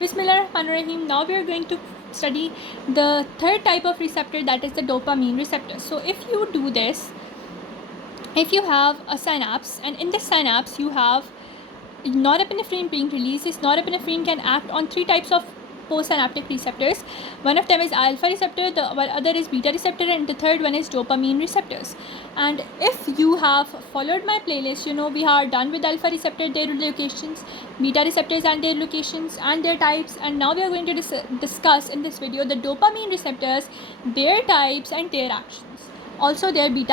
Bismillahirrahmanirrahim. Now we are going to study the third type of receptor, that is the dopamine receptor. So if you do this, if you have a synapse and in the synapse you have norepinephrine being released, this norepinephrine can act on three types of postsynaptic receptors. One of them is alpha receptor, the other is beta receptor, and the third one is dopamine receptors. And if you have followed my playlist, you know we are done with alpha receptor, their locations, beta receptors and their locations and their types, and now we are going to discuss in this video the dopamine receptors, their types and their actions, also their the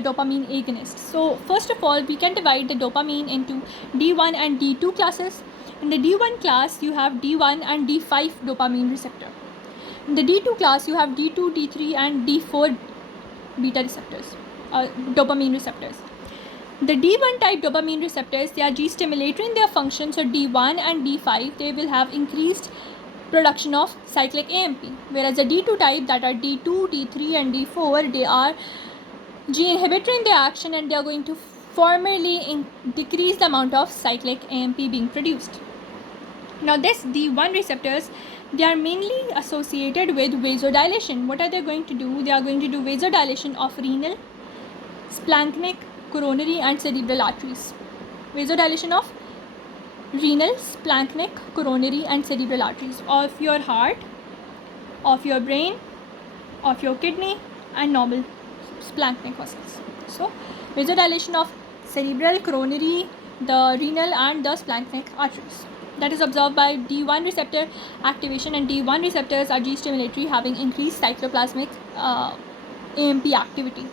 dopamine agonists. So first of all, we can divide the dopamine into D1 and D2 classes. In the D1 class you have D1 and D5 dopamine receptor. In the D2 class you have D2, D3 and D4 beta receptors, dopamine receptors. The D1 type dopamine receptors, they are G stimulatory in their function, so D1 and D5 they will have increased production of cyclic AMP, whereas the D2 type, that are D2, D3 and D4, they are G inhibitory in their action and they are going to formally decrease the amount of cyclic AMP being produced. Now this D1 receptors, they are mainly associated with vasodilation. What are they going to do? They are going to do vasodilation of renal, splanchnic, coronary and cerebral arteries. Vasodilation of renal, splanchnic, coronary and cerebral arteries of your heart, of your brain, of your kidney and normal splanchnic muscles. So vasodilation of cerebral, coronary, the renal and the splanchnic arteries, that is observed by D1 receptor activation, and D1 receptors are G stimulatory, having increased cytoplasmic AMP activity.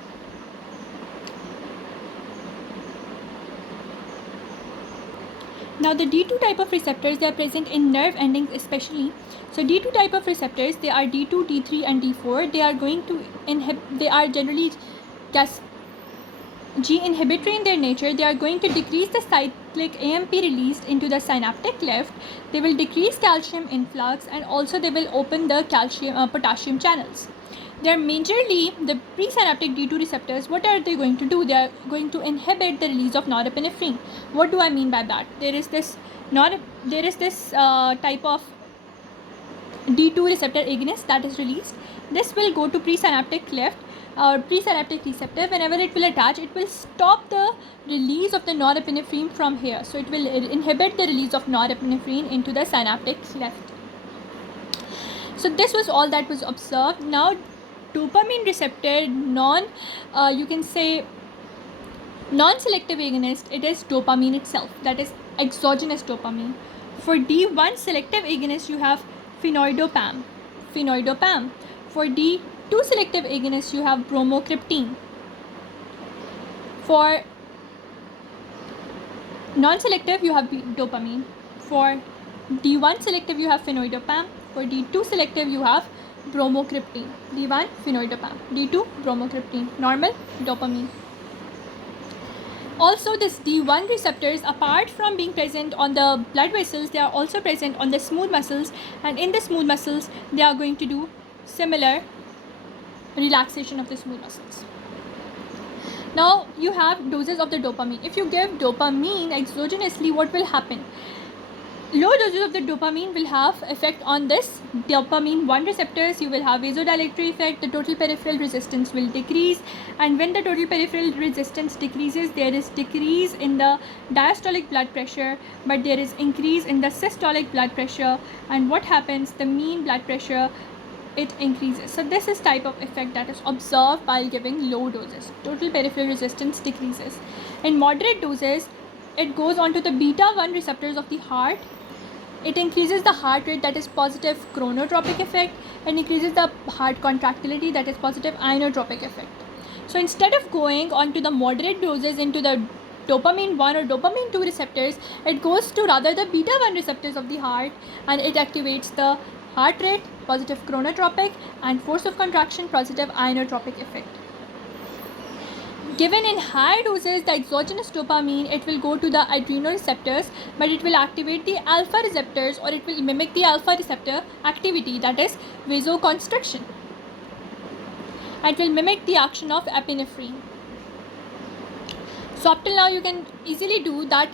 Now the D2 type of receptors, they are present in nerve endings especially. So D2 type of receptors, they are D2, D3 and D4. They are going to they are generally G inhibitory in their nature. They are going to decrease the cyclic AMP released into the synaptic cleft. They will decrease calcium influx and also they will open the potassium channels. They are majorly the presynaptic D2 receptors. What are they going to do? They are going to inhibit the release of norepinephrine. What do I mean by that? There is this type of D2 receptor agonist that is released. This will go to presynaptic cleft or presynaptic receptor. Whenever it will attach, it will stop the release of the norepinephrine from here. So it will inhibit the release of norepinephrine into the synaptic cleft. So this was all that was observed. Now dopamine receptor you can say non-selective agonist, it is dopamine itself, that is exogenous dopamine. For D1 selective agonist you have phenoidopam. For D2 selective agonist you have bromocriptine. For non-selective you have dopamine. For D1 selective you have phenoidopam. For D2 selective you have bromocriptine. D1 phenoidopam, D2 bromocriptine, normal dopamine. Also this D1 receptors, apart from being present on the blood vessels, they are also present on the smooth muscles, and in the smooth muscles they are going to do similar relaxation of the smooth muscles. Now you have doses of the dopamine. If you give dopamine exogenously, what will happen? Low doses of the dopamine will have effect on this dopamine 1 receptors. You will have vasodilatory effect. The total peripheral resistance will decrease, and when the total peripheral resistance decreases, there is decrease in the diastolic blood pressure, but there is increase in the systolic blood pressure. And what happens? The mean blood pressure, it increases. So this is type of effect that is observed while giving low doses. Total peripheral resistance decreases. In moderate doses, it goes on to the beta 1 receptors of the heart. It increases the heart rate, that is positive chronotropic effect, and increases the heart contractility, that is positive inotropic effect. So instead of going on to the moderate doses into the dopamine 1 or dopamine 2 receptors, it goes to rather the beta 1 receptors of the heart, and it activates the heart rate, positive chronotropic, and force of contraction, positive inotropic effect. Given in high doses, the exogenous dopamine, it will go to the adrenoreceptors, but it will activate the alpha receptors, or it will mimic the alpha receptor activity, that is vasoconstriction. It will mimic the action of epinephrine. So up till now you can easily do that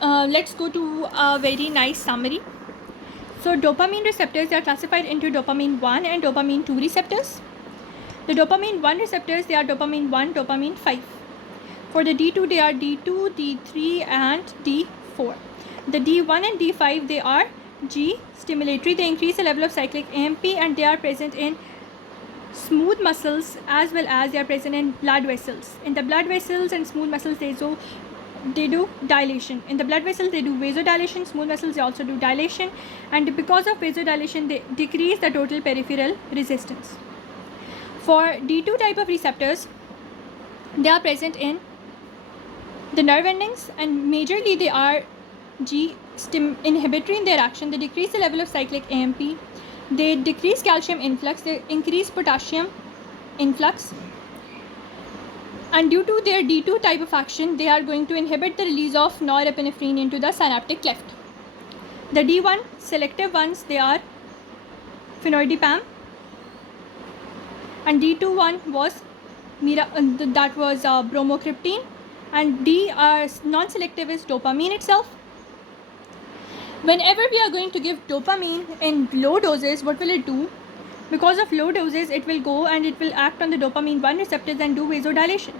let's go to a very nice summary. So dopamine receptors, they are classified into dopamine 1 and dopamine 2 receptors. The dopamine 1 receptors, they are dopamine 1, dopamine 5. For the D2, they are D2, D3 and D4. The D1 and D5, they are G stimulatory. They increase the level of cyclic AMP and they are present in smooth muscles as well as they are present in blood vessels. In the blood vessels and smooth muscles, they do dilation. In the blood vessels, they do vasodilation. Smooth muscles, they also do dilation. And because of vasodilation, they decrease the total peripheral resistance. For D2 type of receptors, they are present in the nerve endings and majorly they are G inhibitory in their action. They decrease the level of cyclic AMP. They decrease calcium influx. They increase potassium influx. And due to their D2 type of action, they are going to inhibit the release of norepinephrine into the synaptic cleft. The D1 selective ones, they are phenodiazepam, and D2 one was bromocriptine, and D non-selective is dopamine itself. Whenever we are going to give dopamine in low doses, what will it do? Because of low doses, it will go and it will act on the dopamine 1 receptors and do vasodilation.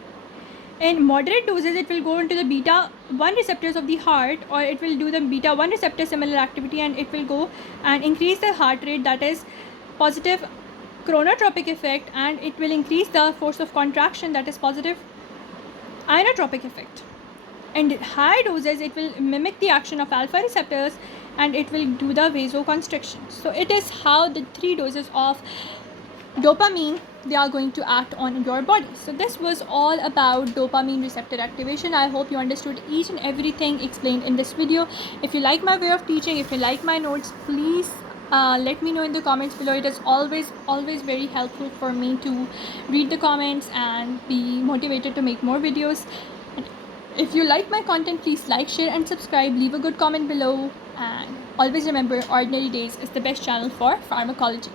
In moderate doses, it will go into the beta 1 receptors of the heart, or it will do the beta 1 receptor similar activity and it will go and increase the heart rate, that is positive chronotropic effect, and it will increase the force of contraction, that is positive inotropic effect. And high doses, it will mimic the action of alpha receptors and it will do the vasoconstriction. So it is how the 3 doses of dopamine, they are going to act on your body. So this was all about dopamine receptor activation. I hope you understood each and everything explained in this video. If you like my way of teaching, if you like my notes, please let me know in the comments below. It is always very helpful for me to read the comments and be motivated to make more videos. And if you like my content, please like, share and subscribe. Leave a good comment below, and always remember, Ordinary Days is the best channel for pharmacology.